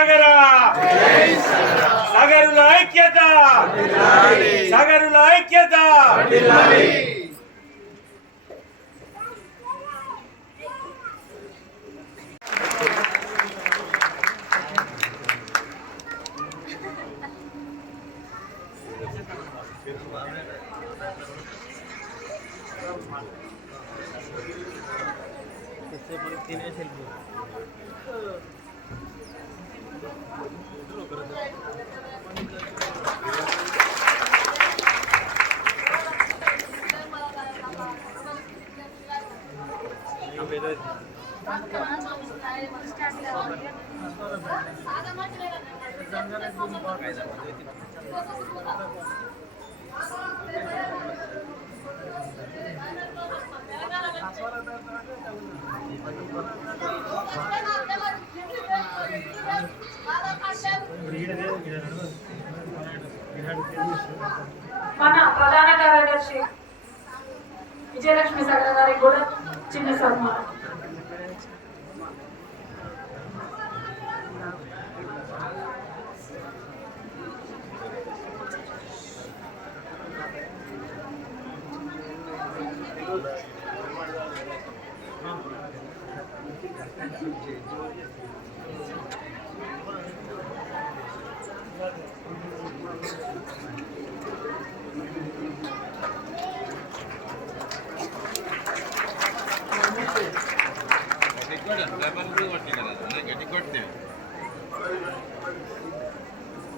సగర సగరుల ఐక్యత. సగరుల ఐక్యత. Grazie. మన ప్రధాన కార్యదర్శి విజయలక్ష్మి సగర గారికి కూడా చిన్న సన్మానం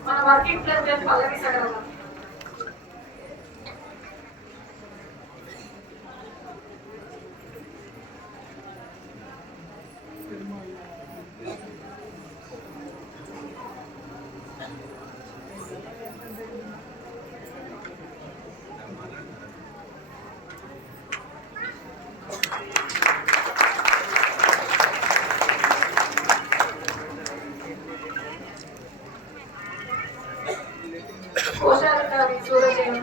మన వర్కింగ్ ప్రెసిడెంట్ పల్లవి సగర గారు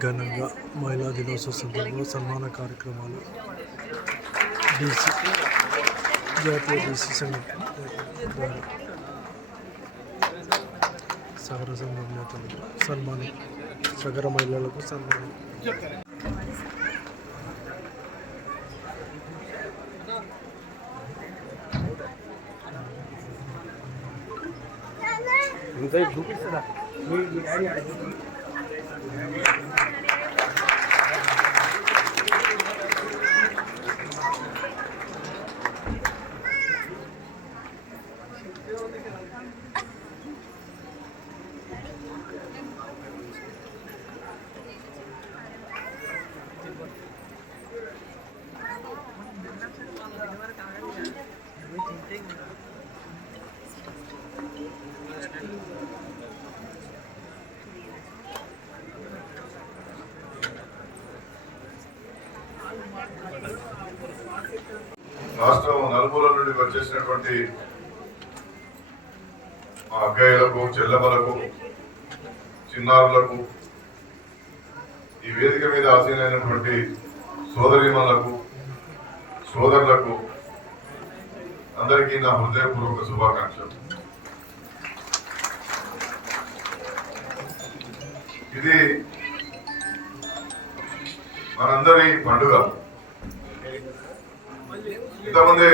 ఘనంగా మహిళా దినోత్సవ సందర్భంగా సన్మాన కార్యక్రమాలు. డీసీ జాతీయ డీసీ సంఘం ద్వారా సగర సంఘం నేతలకు సన్మానం సగర మహిళలకు సన్మానం రాష్ట్రం నలుమూల నుండి వచ్చేసినటువంటి మా అక్కయ్యలకు చెల్లెమ్మలకు చిన్నారులకు ఈ వేదిక మీద ఆసీనైనటువంటి సోదరిమలకు సోదరులకు అందరికీ నా హృదయపూర్వక శుభాకాంక్షలు. ఇది మనందరి పండుగ. ఇంతమంది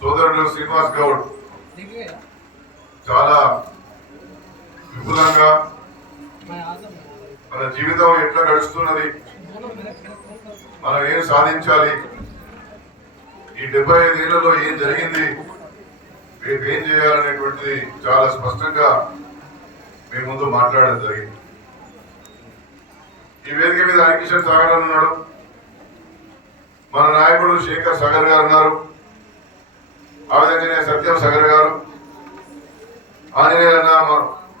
సోదరుడు శ్రీనివాస్ గౌడ్. చాలా విపులంగా మన జీవితం ఎట్లా గడుస్తున్నది మనం ఏం సాధించాలి ఈ డెబ్బై ఐదేళ్ళలో ఏం జరిగింది రేపు ఏం చేయాలనేటువంటిది చాలా స్పష్టంగా మీ ముందు మాట్లాడడం జరిగింది. ఈ వేదిక మీద హరికిషన్ సాగర్ అన్నాడు మన నాయకుడు శేఖర్ సాగర్ గారు ఉన్నారు. ఆ విధంగానే సత్యం సగర్ గారు ఆంజనేయ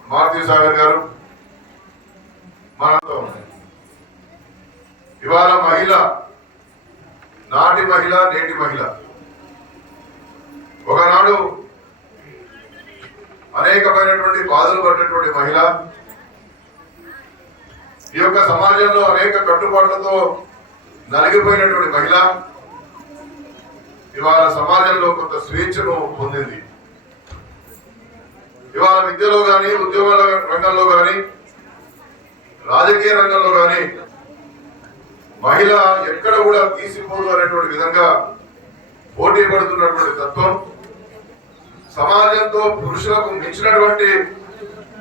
మారుతి సాగర్ గారు మనతో ఇవాళ మహిళ నాటి మహిళ నేటి మహిళ. ఒకనాడు అనేకమైనటువంటి బాధలు పడినటువంటి మహిళ ఈ యొక్క సమాజంలో అనేక కట్టుబాట్లతో నలిగిపోయినటువంటి మహిళ ఇవాళ సమాజంలో కొంత స్వేచ్ఛను పొందింది. ఇవాళ విద్యలో గాని ఉద్యోగాల రంగంలో గాని రాజకీయ రంగంలో గాని మహిళ ఎక్కడ కూడా తీసిపోదు అనేటువంటి విధంగా పోటీ పడుతున్నటువంటి తత్వం సమాజంతో పురుషులకు మించినటువంటి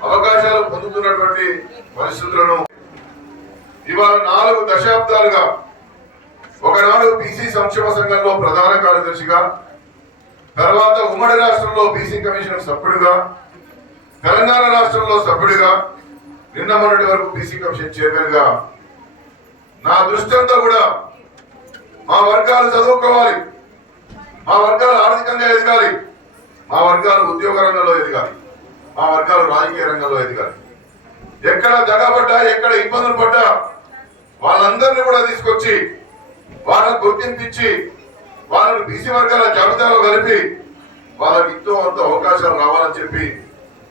అవకాశాలు పొందుతున్నటువంటి పరిస్థితులను ఇవాళ నాలుగు దశాబ్దాలుగా ఒకనాడు బీసీ సంక్షేమ సంఘంలో ప్రధాన కార్యదర్శిగా తర్వాత ఉమ్మడి రాష్ట్రంలో బీసీ కమిషన్ సభ్యుడిగా తెలంగాణ రాష్ట్రంలో సభ్యుడిగా నిన్న మొన్నటి వరకు బీసీ కమిషన్ చైర్మన్గా నా దృష్టంతో కూడా మా వర్గాలు చదువుకోవాలి. మా వర్గాలు ఆర్థికంగా ఎదగాలి. మా వర్గాలు ఉద్యోగ రంగంలో ఎదగాలి. మా వర్గాలు రాజకీయ రంగంలో ఎదగాలి. ఎక్కడ దగబడ్డా ఎక్కడ ఇబ్బందులు పడ్డా వాళ్ళందరినీ కూడా తీసుకొచ్చి వాళ్ళకు గుర్తింపించి వాళ్ళని బీసీ వర్గాల జాబితాలో కలిపి వాళ్ళకి ఎంతో అంత అవకాశాలు రావాలని చెప్పి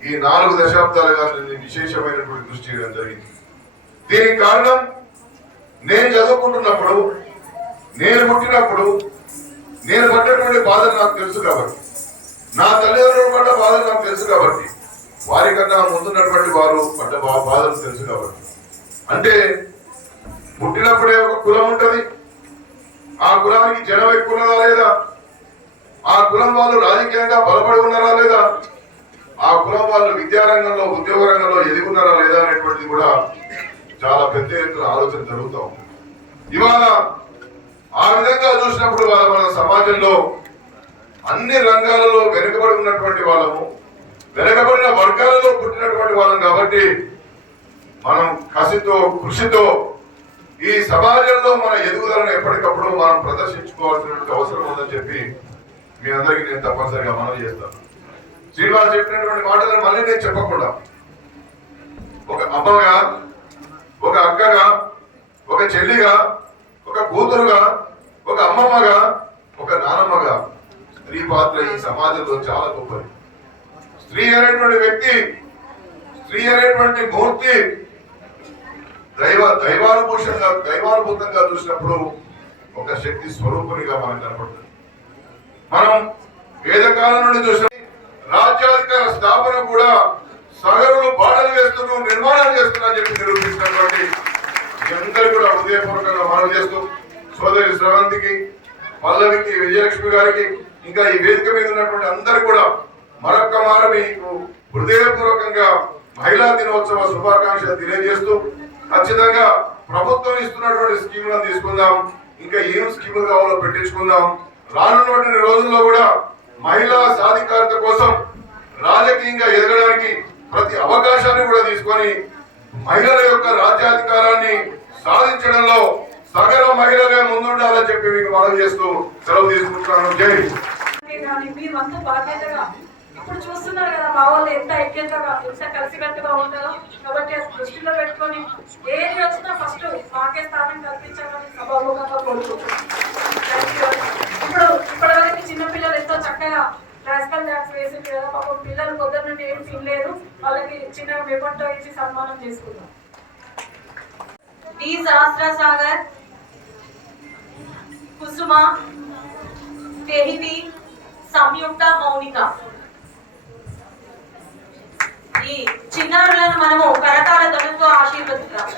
ఈ నాలుగు దశాబ్దాలుగా నేను విశేషమైనటువంటి దృష్టి చేయడం జరిగింది. దీనికి కారణం నేను చదువుకుంటున్నప్పుడు నేను పుట్టినప్పుడు నేను పడ్డటువంటి బాధలు నాకు తెలుసు కాబట్టి. నా తల్లిదండ్రులు పడ్డ బాధలు నాకు తెలుసు కాబట్టి. వారికన్నా ముందున్నటువంటి వారు పడ్డ బాధలు తెలుసు కాబట్టి. అంటే పుట్టినప్పుడే ఒక కులం ఉంటుంది ఆ కులానికి జనం ఎక్కువ ఉన్నదా లేదా? ఆ కులం వాళ్ళు రాజకీయంగా బలపడి ఉన్నారా లేదా? ఆ కులం వాళ్ళు విద్యారంగంలో ఉద్యోగ రంగంలో ఎదుగున్నారా లేదా అనేటువంటిది కూడా చాలా పెద్ద ఎత్తున ఆలోచన జరుగుతూ ఇవాళ ఆ విధంగా చూసినప్పుడు వాళ్ళ మన సమాజంలో అన్ని రంగాలలో వెనుకబడి ఉన్నటువంటి వాళ్ళము వెనుకబడిన వర్గాలలో పుట్టినటువంటి వాళ్ళం కాబట్టి మనం కసితో కృషితో ఈ సమాజంలో మన ఎదుగుదలను ఎప్పటికప్పుడు మనం ప్రదర్శించుకోవాల్సినటువంటి అవసరం ఉందని చెప్పి మీ అందరికీ నేను తప్పనిసరిగా మనం చేస్తాను. శ్రీనివాస్ చెప్పినటువంటి మాటలను మళ్ళీ నేను చెప్పకుండా. ఒక అమ్మగా ఒక అక్కగా ఒక చెల్లిగా ఒక కూతురుగా ఒక అమ్మమ్మగా ఒక నానమ్మగా స్త్రీ పాత్ర ఈ సమాజంలో చాలా గొప్పది. స్త్రీ అనేటువంటి వ్యక్తి స్త్రీ అనేటువంటి మూర్తి దైవ దైవానుభూషంగా దైవానుభూతంగా చూసినప్పుడు ఒక శక్తి స్వరూపునిగా మనం కనపడుతుంది. మనం వేదకాలం నుండి చూసిన రాజ్యాధికార స్థాపన కూడా సగరులు బాటలు వేస్తూ నిర్మాణం చేస్తున్నా చెప్పి నిరూపించినటువంటి అందరూ కూడా హృదయపూర్వకంగా మనం చేస్తూ సోదరి శ్రవంతికి పల్లవికి విజయలక్ష్మి గారికి ఇంకా ఈ వేదిక మీద ఉన్నటువంటి అందరు కూడా మరొక్క మార మీకు హృదయపూర్వకంగా మహిళా దినోత్సవ శుభాకాంక్షలు తెలియజేస్తూ ఖచ్చితంగా ప్రభుత్వం ఇస్తున్నటువంటి స్కీములను తీసుకుందాం ఇంకా ఏం స్కీములు కావాలో పెట్టించుకుందాం. రానున్నటువంటి రోజుల్లో కూడా మహిళా సాధికారత కోసం రాజకీయంగా ఎదగడానికి ప్రతి అవకాశాన్ని కూడా తీసుకొని మహిళల యొక్క రాజ్యాధికారాన్ని సాధించడంలో సగల మహిళలే ముందుండాలని చెప్పి మీకు మనం చేస్తూ సెలవు తీసుకుంటున్నాను. జై ఇప్పుడు చూస్తున్నారు కదా మా వాళ్ళు ఎంత ఐక్యతగా ఎంత కలిసికట్టుగా ఉంటారో. కాబట్టి అది దృష్టిలో పెట్టుకొని ఏది వచ్చినా ఫస్ట్ మాకే స్థానం కల్పించాలని సభాముఖంగా కోరుకుంటున్నాను ఇప్పుడు ఇప్పటివరకు చిన్నపిల్లలు ఎంతో చక్కగా క్లాసికల్ డాన్స్ వేసింది కదా పాపం పిల్లలు పొద్దున్న నుండి ఏం తినలేదు. వాళ్ళకి చిన్న మెమంటో ఇచ్చి సన్మానం చేసుకుందాం. డి సహస్ర సాగర్ కుసుమ తెహితి సంయుక్త మౌనిక. చిన్నారులను మనము కరతాల ధ్వనులతో ఆశీర్వదిద్దాం